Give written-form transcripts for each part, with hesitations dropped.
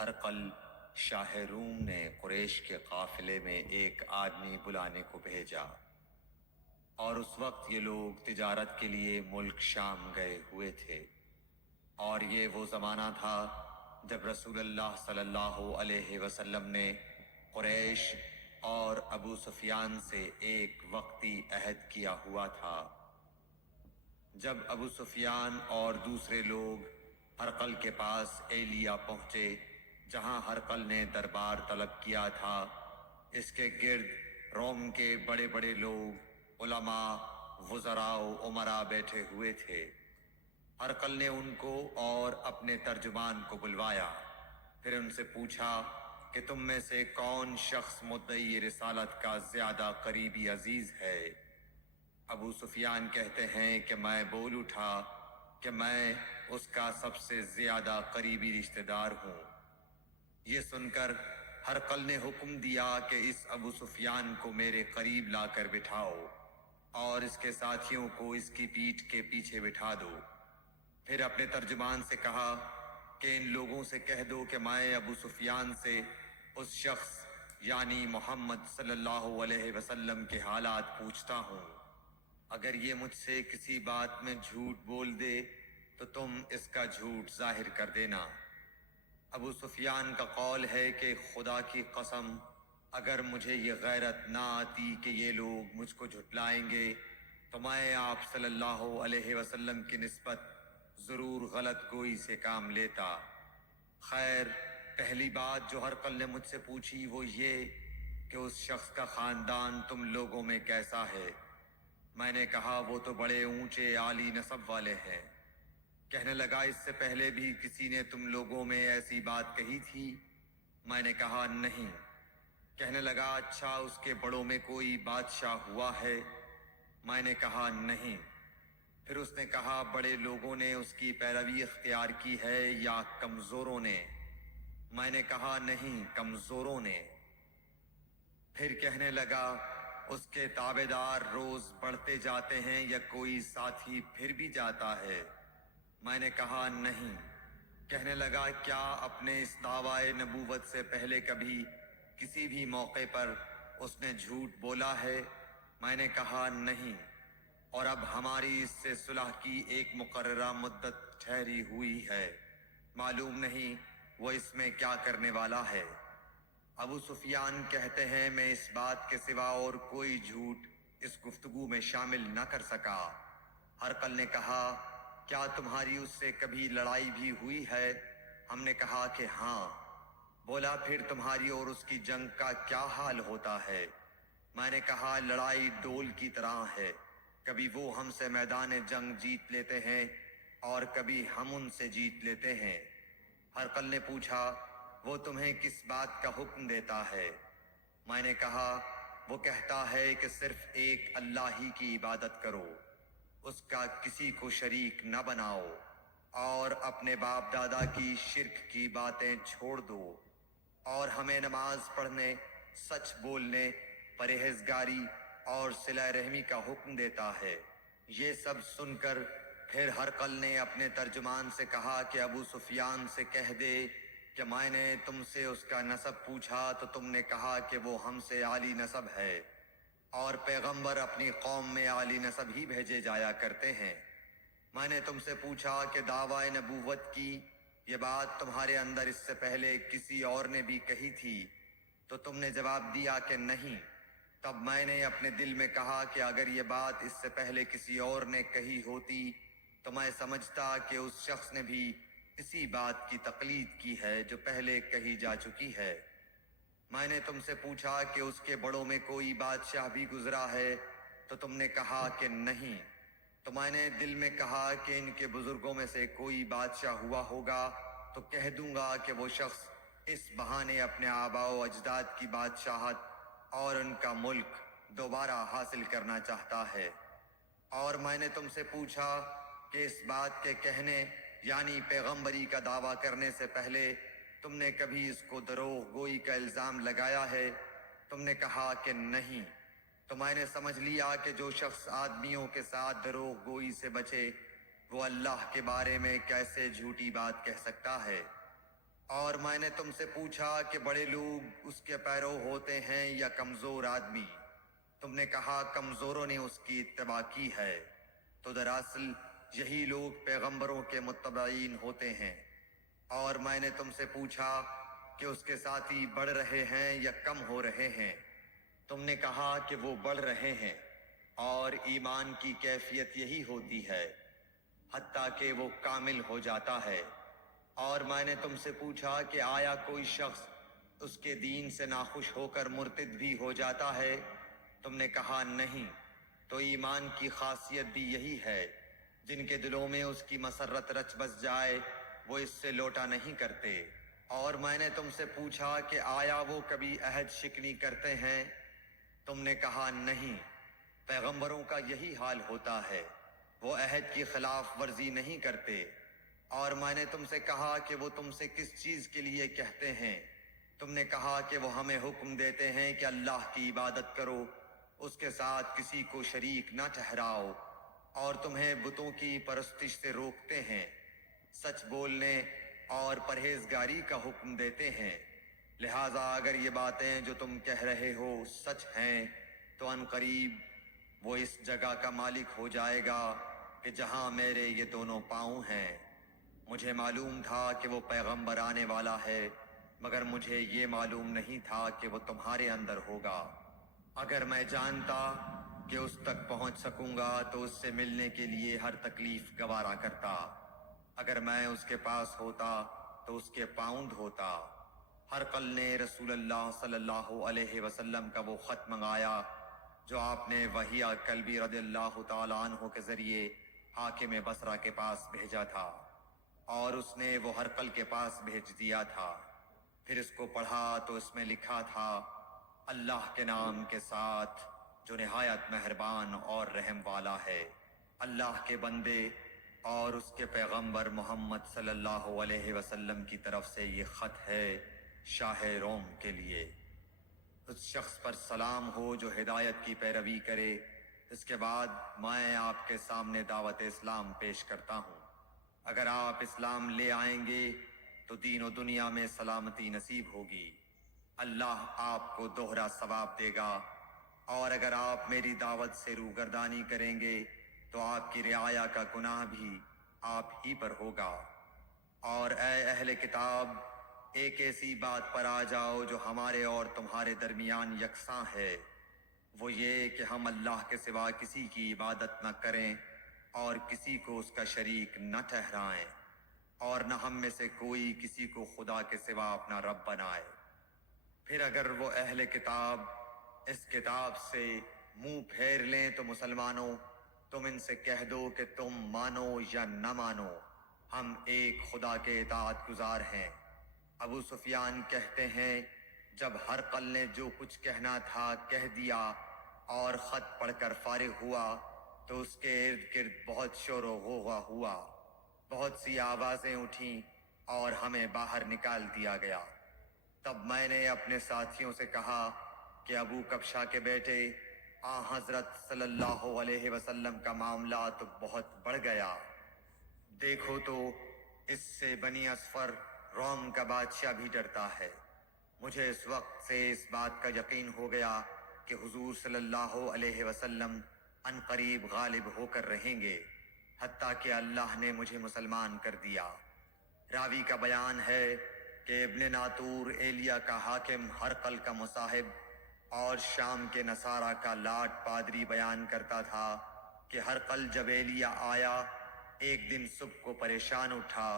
ہرقل شاہ روم نے قریش کے قافلے میں ایک آدمی بلانے کو بھیجا، اور اس وقت یہ لوگ تجارت کے لیے ملک شام گئے ہوئے تھے، اور یہ وہ زمانہ تھا جب رسول اللہ صلی اللہ علیہ وسلم نے قریش اور ابو سفیان سے ایک وقتی عہد کیا ہوا تھا۔ جب ابو سفیان اور دوسرے لوگ ہرقل کے پاس ایلیا پہنچے جہاں ہرقل نے دربار طلب کیا تھا، اس کے گرد روم کے بڑے بڑے لوگ، علماء، وزراء و امراء بیٹھے ہوئے تھے۔ ہرقل نے ان کو اور اپنے ترجمان کو بلوایا، پھر ان سے پوچھا کہ تم میں سے کون شخص مدعی رسالت کا زیادہ قریبی عزیز ہے؟ ابو سفیان کہتے ہیں کہ میں بول اٹھا کہ میں اس کا سب سے زیادہ قریبی رشتہ دار ہوں۔ یہ سن کر ہرقل نے حکم دیا کہ اس ابو سفیان کو میرے قریب لا کر بٹھاؤ اور اس کے ساتھیوں کو اس کی پیٹھ کے پیچھے بٹھا دو۔ پھر اپنے ترجمان سے کہا کہ ان لوگوں سے کہہ دو کہ میں ابو سفیان سے اس شخص یعنی محمد صلی اللہ علیہ وسلم کے حالات پوچھتا ہوں۔ اگر یہ مجھ سے کسی بات میں جھوٹ بول دے تو تم اس کا جھوٹ ظاہر کر دینا۔ ابو سفیان کا قول ہے کہ خدا کی قسم، اگر مجھے یہ غیرت نہ آتی کہ یہ لوگ مجھ کو جھٹلائیں گے تو میں آپ صلی اللہ علیہ وسلم کی نسبت ضرور غلط گوئی سے کام لیتا۔ خیر، پہلی بات جو ہرقل نے مجھ سے پوچھی وہ یہ کہ اس شخص کا خاندان تم لوگوں میں کیسا ہے؟ میں نے کہا وہ تو بڑے اونچے عالی نسب والے ہیں۔ کہنے لگا اس سے پہلے بھی کسی نے تم لوگوں میں ایسی بات کہی تھی؟ میں نے کہا نہیں۔ کہنے لگا اچھا اس کے بڑوں میں کوئی بادشاہ ہوا ہے؟ میں نے کہا نہیں۔ پھر اس نے کہا بڑے لوگوں نے اس کی پیروی اختیار کی ہے یا کمزوروں نے؟ میں نے کہا نہیں، کمزوروں نے۔ پھر کہنے لگا اس کے تابعدار روز بڑھتے جاتے ہیں یا کوئی ساتھی پھر بھی جاتا ہے؟ میں نے کہا نہیں۔ کہنے لگا کیا اپنے اس دعویٰ نبوت سے پہلے کبھی کسی بھی موقع پر اس نے جھوٹ بولا ہے؟ میں نے کہا نہیں، اور اب ہماری اس سے صلح کی ایک مقررہ مدت ٹھہری ہوئی ہے، معلوم نہیں وہ اس میں کیا کرنے والا ہے۔ ابو سفیان کہتے ہیں میں اس بات کے سوا اور کوئی جھوٹ اس گفتگو میں شامل نہ کر سکا۔ ہرقل نے کہا کیا تمہاری اس سے کبھی لڑائی بھی ہوئی ہے؟ ہم نے کہا کہ ہاں۔ بولا پھر تمہاری اور اس کی جنگ کا کیا حال ہوتا ہے؟ میں نے کہا لڑائی ڈول کی طرح ہے، کبھی وہ ہم سے میدان جنگ جیت لیتے ہیں اور کبھی ہم ان سے جیت لیتے ہیں۔ ہرقل نے پوچھا وہ تمہیں کس بات کا حکم دیتا ہے؟ میں نے کہا وہ کہتا ہے کہ صرف ایک اللہ ہی کی عبادت کرو، اس کا کسی کو شریک نہ بناؤ، اور اپنے باپ دادا کی شرک کی باتیں چھوڑ دو، اور ہمیں نماز پڑھنے، سچ بولنے، پرہیزگاری اور صلہ رحمی کا حکم دیتا ہے۔ یہ سب سن کر پھر ہرقل نے اپنے ترجمان سے کہا کہ ابو سفیان سے کہہ دے کہ میں نے تم سے اس کا نسب پوچھا تو تم نے کہا کہ وہ ہم سے عالی نسب ہے، اور پیغمبر اپنی قوم میں عالی نسب ہی بھیجے جایا کرتے ہیں۔ میں نے تم سے پوچھا کہ دعویٰ نبوت کی یہ بات تمہارے اندر اس سے پہلے کسی اور نے بھی کہی تھی؟ تو تم نے جواب دیا کہ نہیں۔ تب میں نے اپنے دل میں کہا کہ اگر یہ بات اس سے پہلے کسی اور نے کہی ہوتی تو میں سمجھتا کہ اس شخص نے بھی اسی بات کی تقلید کی ہے جو پہلے کہی جا چکی ہے۔ میں نے تم سے پوچھا کہ اس کے بڑوں میں کوئی بادشاہ بھی گزرا ہے؟ تو تم نے کہا کہ نہیں۔ تو میں نے دل میں کہا کہ ان کے بزرگوں میں سے کوئی بادشاہ ہوا ہوگا تو کہہ دوں گا کہ وہ شخص اس بہانے اپنے آباء و اجداد کی بادشاہت اور ان کا ملک دوبارہ حاصل کرنا چاہتا ہے۔ اور میں نے تم سے پوچھا کہ اس بات کے کہنے یعنی پیغمبری کا دعویٰ کرنے سے پہلے تم نے کبھی اس کو دروغ گوئی کا الزام لگایا ہے؟ تم نے کہا کہ نہیں۔ تو میں نے سمجھ لیا کہ جو شخص آدمیوں کے ساتھ دروغ گوئی سے بچے وہ اللہ کے بارے میں کیسے جھوٹی بات کہہ سکتا ہے۔ اور میں نے تم سے پوچھا کہ بڑے لوگ اس کے پیرو ہوتے ہیں یا کمزور آدمی؟ تم نے کہا کمزوروں نے اس کی اتباع کی ہے۔ تو دراصل یہی لوگ پیغمبروں کے متبعین ہوتے ہیں۔ اور میں نے تم سے پوچھا کہ اس کے ساتھی بڑھ رہے ہیں یا کم ہو رہے ہیں؟ تم نے کہا کہ وہ بڑھ رہے ہیں، اور ایمان کی کیفیت یہی ہوتی ہے حتیٰ کہ وہ کامل ہو جاتا ہے۔ اور میں نے تم سے پوچھا کہ آیا کوئی شخص اس کے دین سے ناخوش ہو کر مرتد بھی ہو جاتا ہے؟ تم نے کہا نہیں۔ تو ایمان کی خاصیت بھی یہی ہے، جن کے دلوں میں اس کی مسرت رچ بس جائے وہ اس سے لوٹا نہیں کرتے۔ اور میں نے تم سے پوچھا کہ آیا وہ کبھی عہد شکنی کرتے ہیں؟ تم نے کہا نہیں۔ پیغمبروں کا یہی حال ہوتا ہے، وہ عہد کی خلاف ورزی نہیں کرتے۔ اور میں نے تم سے کہا کہ وہ تم سے کس چیز کے لیے کہتے ہیں؟ تم نے کہا کہ وہ ہمیں حکم دیتے ہیں کہ اللہ کی عبادت کرو، اس کے ساتھ کسی کو شریک نہ ٹھہراؤ، اور تمہیں بتوں کی پرستش سے روکتے ہیں، سچ بولنے اور پرہیزگاری کا حکم دیتے ہیں۔ لہٰذا اگر یہ باتیں جو تم کہہ رہے ہو سچ ہیں تو ان قریب وہ اس جگہ کا مالک ہو جائے گا کہ جہاں میرے یہ دونوں پاؤں ہیں۔ مجھے معلوم تھا کہ وہ پیغمبر آنے والا ہے، مگر مجھے یہ معلوم نہیں تھا کہ وہ تمہارے اندر ہوگا۔ اگر میں جانتا کہ اس تک پہنچ سکوں گا تو اس سے ملنے کے لیے ہر تکلیف گوارا کرتا۔ اگر میں اس کے پاس ہوتا تو اس کے پاؤں دھوتا۔ ہرقل نے رسول اللہ صلی اللہ علیہ وسلم کا وہ خط منگایا جو آپ نے وحیہ کلبی رضی اللہ تعالیٰ عنہ کے ذریعے حاکم بصرہ کے پاس بھیجا تھا، اور اس نے وہ ہرقل کے پاس بھیج دیا تھا۔ پھر اس کو پڑھا تو اس میں لکھا تھا، اللہ کے نام کے ساتھ جو نہایت مہربان اور رحم والا ہے۔ اللہ کے بندے اور اس کے پیغمبر محمد صلی اللہ علیہ وسلم کی طرف سے یہ خط ہے شاہ روم کے لیے۔ اس شخص پر سلام ہو جو ہدایت کی پیروی کرے۔ اس کے بعد میں آپ کے سامنے دعوت اسلام پیش کرتا ہوں۔ اگر آپ اسلام لے آئیں گے تو دین و دنیا میں سلامتی نصیب ہوگی، اللہ آپ کو دوہرا ثواب دے گا۔ اور اگر آپ میری دعوت سے روگردانی کریں گے تو آپ کی رعایا کا گناہ بھی آپ ہی پر ہوگا۔ اور اے اہل کتاب، ایک ایسی بات پر آ جاؤ جو ہمارے اور تمہارے درمیان یکساں ہے، وہ یہ کہ ہم اللہ کے سوا کسی کی عبادت نہ کریں اور کسی کو اس کا شریک نہ ٹھہرائیں، اور نہ ہم میں سے کوئی کسی کو خدا کے سوا اپنا رب بنائے۔ پھر اگر وہ اہل کتاب اس کتاب سے منہ پھیر لیں تو مسلمانوں، تم ان سے کہہ دو کہ تم مانو یا نہ مانو، ہم ایک خدا کے اطاعت گزار ہیں۔ ابو سفیان کہتے ہیں، جب ہرقل نے جو کچھ کہنا تھا کہہ دیا اور خط پڑھ کر فارغ ہوا تو اس کے ارد گرد بہت شور و غوغا ہوا، بہت سی آوازیں اٹھیں اور ہمیں باہر نکال دیا گیا۔ تب میں نے اپنے ساتھیوں سے کہا کہ ابو کبشہ کے بیٹے حضرت صلی اللہ علیہ وسلم کا معاملہ تو بہت بڑھ گیا۔ دیکھو تو اس سے بنی اصفر روم کا بادشاہ بھی ڈرتا ہے۔ مجھے اس وقت سے اس بات کا یقین ہو گیا کہ حضور صلی اللہ علیہ وسلم ان قریب غالب ہو کر رہیں گے، حتیٰ کہ اللہ نے مجھے مسلمان کر دیا۔ راوی کا بیان ہے کہ ابن ناطور ایلیا کا حاکم ہرقل کا مصاحب اور شام کے نصارہ کا لاٹ پادری بیان کرتا تھا کہ ہرقل جب ایلیا آیا ایک دن صبح کو پریشان اٹھا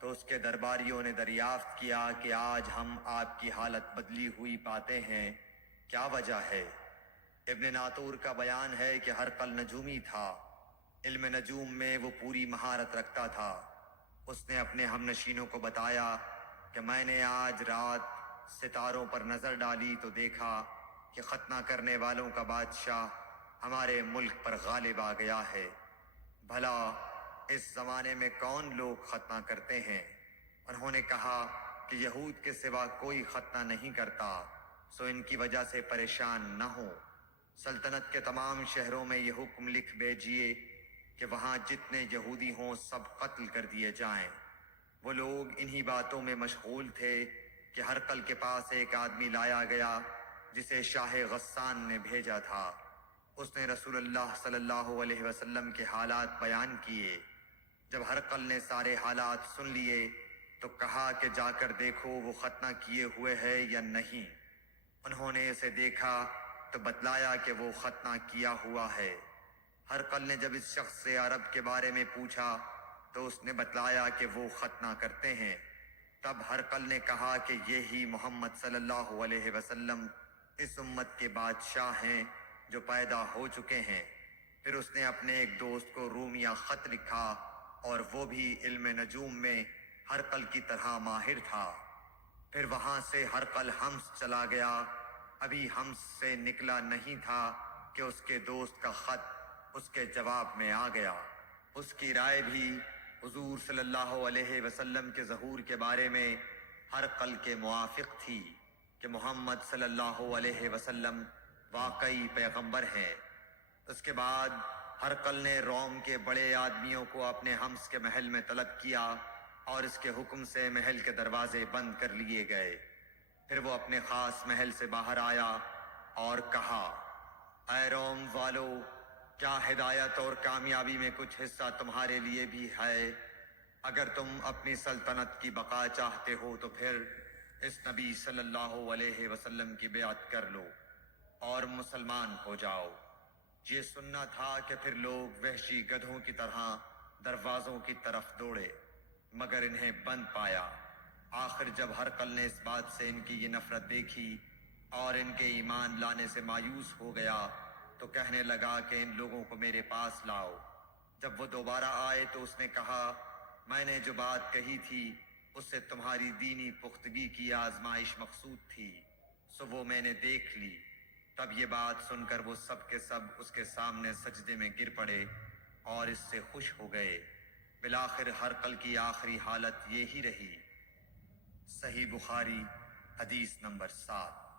تو اس کے درباریوں نے دریافت کیا کہ آج ہم آپ کی حالت بدلی ہوئی پاتے ہیں، کیا وجہ ہے؟ ابن ناطور کا بیان ہے کہ ہرقل نجومی تھا، علم نجوم میں وہ پوری مہارت رکھتا تھا۔ اس نے اپنے ہم نشینوں کو بتایا کہ میں نے آج رات ستاروں پر نظر ڈالی تو دیکھا کہ ختنہ کرنے والوں کا بادشاہ ہمارے ملک پر غالب آ گیا ہے۔ بھلا اس زمانے میں کون لوگ ختنہ کرتے ہیں؟ انہوں نے کہا کہ یہود کے سوا کوئی ختنہ نہیں کرتا، سو ان کی وجہ سے پریشان نہ ہو۔ سلطنت کے تمام شہروں میں یہ حکم لکھ بھیجیے کہ وہاں جتنے یہودی ہوں سب قتل کر دیے جائیں۔ وہ لوگ انہی باتوں میں مشغول تھے کہ ہرقل کے پاس ایک آدمی لایا گیا جسے شاہ غسان نے بھیجا تھا۔ اس نے رسول اللہ صلی اللہ علیہ وسلم کے حالات بیان کیے۔ جب ہرقل نے سارے حالات سن لیے تو کہا کہ جا کر دیکھو وہ ختنہ کیے ہوئے ہے یا نہیں۔ انہوں نے اسے دیکھا تو بتلایا کہ وہ ختنہ کیا ہوا ہے۔ ہرقل نے جب اس شخص سے عرب کے بارے میں پوچھا تو اس نے بتلایا کہ وہ ختنہ کرتے ہیں۔ تب ہرقل نے کہا کہ یہی محمد صلی اللہ علیہ وسلم اس امت کے بادشاہ ہیں جو پیدا ہو چکے ہیں۔ پھر اس نے اپنے ایک دوست کو رومیہ خط لکھا اور وہ بھی علم نجوم میں ہرقل کی طرح ماہر تھا۔ پھر وہاں سے ہرقل حمص چلا گیا۔ ابھی حمص سے نکلا نہیں تھا کہ اس کے دوست کا خط اس کے جواب میں آ گیا۔ اس کی رائے بھی حضور صلی اللہ علیہ وسلم کے ظہور کے بارے میں ہرقل کے موافق تھی کہ محمد صلی اللہ علیہ وسلم واقعی پیغمبر ہیں۔ اس کے بعد ہرقل نے روم کے بڑے آدمیوں کو اپنے حمص کے محل میں طلب کیا اور اس کے حکم سے محل کے دروازے بند کر لیے گئے۔ پھر وہ اپنے خاص محل سے باہر آیا اور کہا، اے روم والو، کیا ہدایت اور کامیابی میں کچھ حصہ تمہارے لیے بھی ہے؟ اگر تم اپنی سلطنت کی بقا چاہتے ہو تو پھر اس نبی صلی اللہ علیہ وسلم کی بیعت کر لو اور مسلمان ہو جاؤ۔ یہ سننا تھا کہ پھر لوگ وحشی گدھوں کی طرح دروازوں کی طرف دوڑے مگر انہیں بند پایا۔ آخر جب ہرقل نے اس بات سے ان کی یہ نفرت دیکھی اور ان کے ایمان لانے سے مایوس ہو گیا تو کہنے لگا کہ ان لوگوں کو میرے پاس لاؤ۔ جب وہ دوبارہ آئے تو اس نے کہا، میں نے جو بات کہی تھی اس سے تمہاری دینی پختگی کی آزمائش مقصود تھی، سو وہ میں نے دیکھ لی۔ تب یہ بات سن کر وہ سب کے سب اس کے سامنے سجدے میں گر پڑے اور اس سے خوش ہو گئے۔ بالآخر ہرقل کی آخری حالت یہی رہی۔ صحیح بخاری حدیث نمبر 7۔